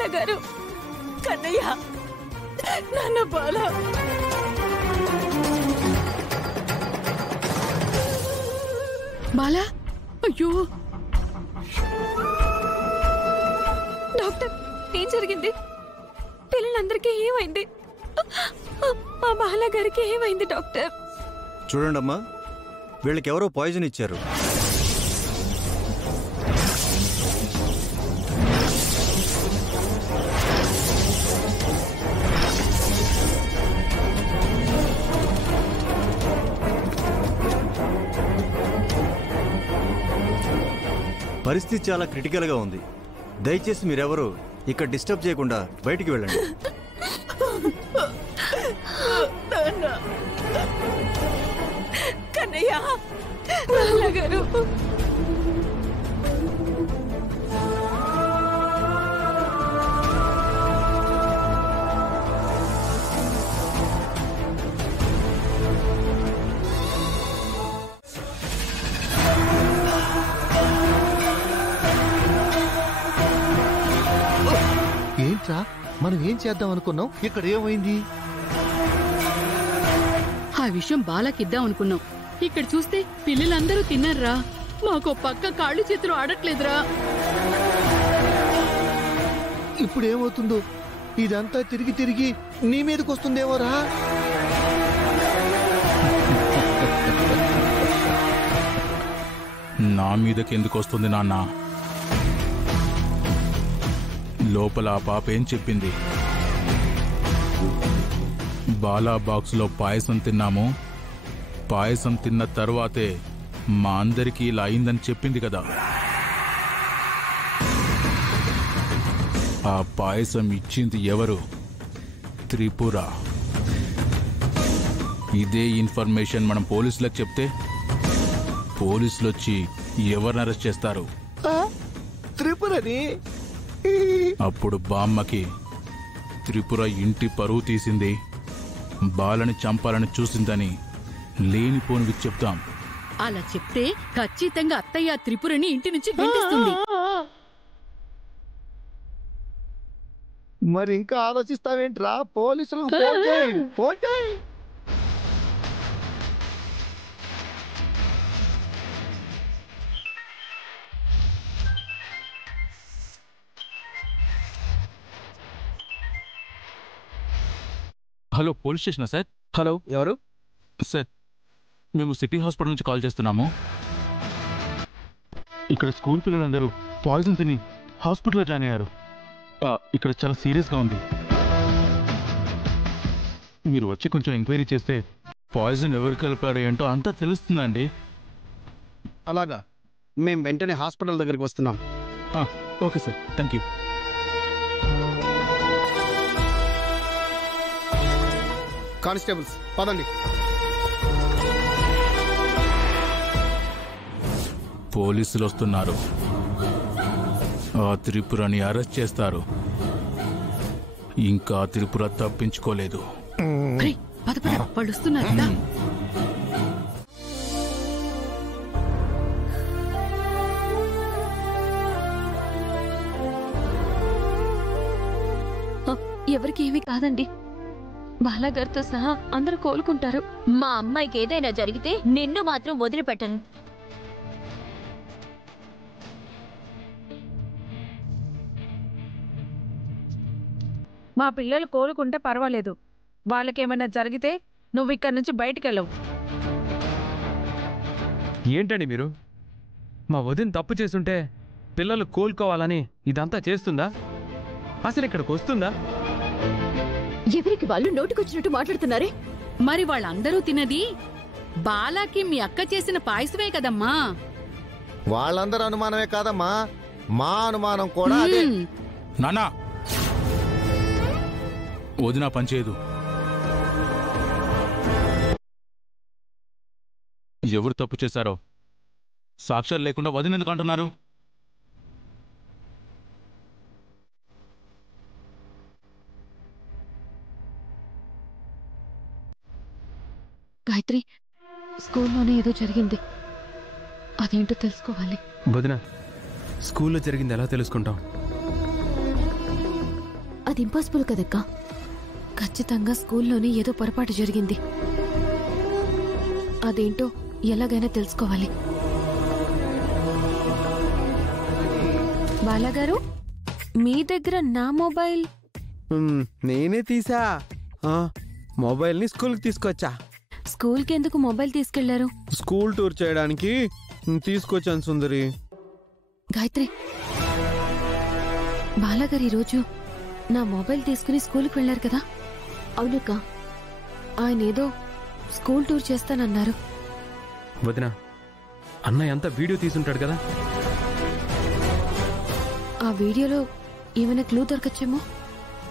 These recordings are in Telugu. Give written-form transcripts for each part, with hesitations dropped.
బాల గారు, కన్నయ్య, నాన్న బాల. బాలా, అయ్యో డాక్టర్, ఏం జరిగింది? పిల్లలందరికీ ఏమైంది? మా బాల గారికి ఏమైంది డాక్టర్? చూడండమ్మా, వీళ్ళకి ఎవరో పాయిజన్ ఇచ్చారు. పరిస్థితి చాలా క్రిటికల్గా ఉంది. దయచేసి మీరెవరు ఇక్కడ డిస్టర్బ్ చేయకుండా బయటికి వెళ్ళండి. కన్నయ్య, బాల గారు. ఏంట్రా, మనం ఏం చేద్దాం అనుకున్నాం? ఇక్కడ ఏమైంది? ఆ విషయం బాలాకిద్దాం అనుకున్నాం. ఇక్కడ చూస్తే పిల్లలందరూ తిన్నారా. మాకు పక్క కాళ్ళు చేతులు ఆడట్లేదురా. ఇప్పుడు ఏమవుతుందో? ఇదంతా తిరిగి తిరిగి నీ మీదకి వస్తుందేమోరా. నా మీదకి ఎందుకు వస్తుంది నాన్న? లోపల ఆ పాప ఏం చెప్పింది? బాలా బాక్స్లో పాయసం తిన్నాము, పాయసం తిన్న తర్వాతే మా అందరికీ ఇలా అయిందని చెప్పింది కదా. ఆ పాయసం ఇచ్చింది ఎవరు? త్రిపుర. ఇదే ఇన్ఫర్మేషన్ మనం పోలీసులకు చెప్తే పోలీసులు వచ్చి ఎవరిని అరెస్ట్ చేస్తారు? త్రిపురని. అప్పుడు బామ్మకి త్రిపుర ఇంటి పరువు తీసింది, బాలని చంపాలని చూసిందని లేనిపోనివి చెప్తాం. అలా చెప్తే ఖచ్చితంగా అత్తయ్య త్రిపురని ఇంటి నుంచి గెంటిస్తుంది. మరి ఇంకా ఆలోచిస్తావేంట్రా? పోలీసులు ఫోన్ చేయి, ఫోన్ చేయి. హలో, పోలీస్ స్టేషనా సార్? హలో, ఎవరు? సార్, మేము సిటీ హాస్పిటల్ నుంచి కాల్ చేస్తున్నాము. ఇక్కడ స్కూల్ పిల్లలందరూ పాయిజన్ తిని హాస్పిటల్లో జాయిన్ అయ్యారు. ఇక్కడ చాలా సీరియస్గా ఉంది. మీరు వచ్చి కొంచెం ఎంక్వైరీ చేస్తే పాయిజన్ ఎవరు కలిపారు ఏంటో అంతా తెలుస్తుందండి. అలాగా, మేము వెంటనే హాస్పిటల్ దగ్గరికి వస్తున్నాం. Okay sir, thank you. Constables, పదండి. పోలీసులు వస్తున్నారు. ఆ త్రిపురని అరెస్ట్ చేస్తారు. ఇంకా త్రిపుర తప్పించుకోలేదు. వాళ్ళు వస్తున్నారు. ఎవరికి ఏమీ కాదండి. బాలాగారితో సహా అందరూ కోలుకుంటారు. మా అమ్మాయికి ఏదైనా జరిగితే నిన్ను మాత్రం వదిలిపెట్టను. మా పిల్లలు కోలుకుంటే పర్వాలేదు. వాళ్ళకేమైనా జరిగితే నువ్వు ఇక్కడి నుంచి బయటికి వెళ్ళవు. ఏంటండి మీరు? మా వదిన తప్పు చేస్తుంటే పిల్లలు కోలుకోవాలని ఇదంతా చేస్తుందా? అసలు ఇక్కడికి వస్తుందా? ఎవరికి వాళ్ళు నోటికొచ్చినట్టు మాట్లాడుతున్నారే. మరి వాళ్ళందరూ తినది బాలాకి మీ అక్క చేసిన పాయసమే కదమ్మా. వాళ్ళందరూ అనుమానమే కాదమ్మా, మా అనుమానం కూడా అదే. నానా, వదిన పనిచేయదు. ఎవరు తప్పు చేశారో సాక్ష్యాలు లేకుండా వదిన ఎందుకు అంటున్నారు? గాయత్రి, స్కూల్లోనే ఏదో జరిగింది. అదేంటో తెలుసుకోవాలి. వదిన, స్కూల్లో జరిగింది ఎలా తెలుసుకుంటాం? అది ఇంపాసిబుల్ కదక్కా. ఖచ్చితంగా స్కూల్లోనే ఏదో పొరపాటు జరిగింది. అదేంటో ఎలాగైనా తెలుసుకోవాలి. బాలాగారు, మీ దగ్గర నా మొబైల్? నేనే తీసా. మొబైల్ని స్కూల్కి తీసుకొచ్చా. స్కూల్కి ఎందుకు మొబైల్ తీసుకెళ్లారు? స్కూల్ టూర్ చేయడానికి తీసుకొచ్చాను సుందరి. గాయత్రి, బాలాగారు ఈరోజు నా మొబైల్ తీసుకుని స్కూల్కి వెళ్లారు కదా? అవునక్క, ఆయన ఏదో స్కూల్ టూర్ చేస్తానన్నారు. వదినా, అన్నయ్య అంతా వీడియో తీసుంటాడు కదా. ఆ వీడియోలో ఏమైనా క్లూ దొరకచ్చేమో.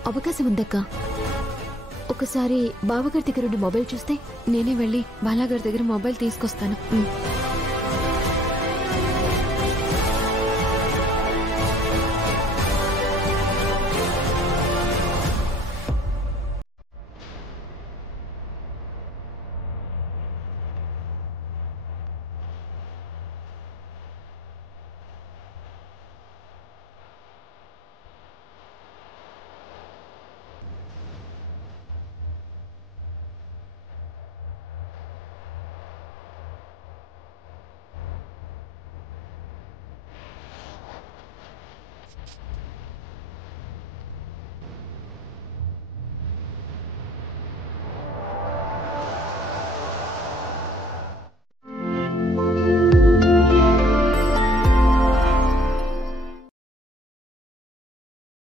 అవకాశం ఉందక్క. ఒకసారి బావగారి దగ్గర మొబైల్ చూస్తే నేనే వెళ్ళి బాలాగారి దగ్గర మొబైల్ తీసుకొస్తాను.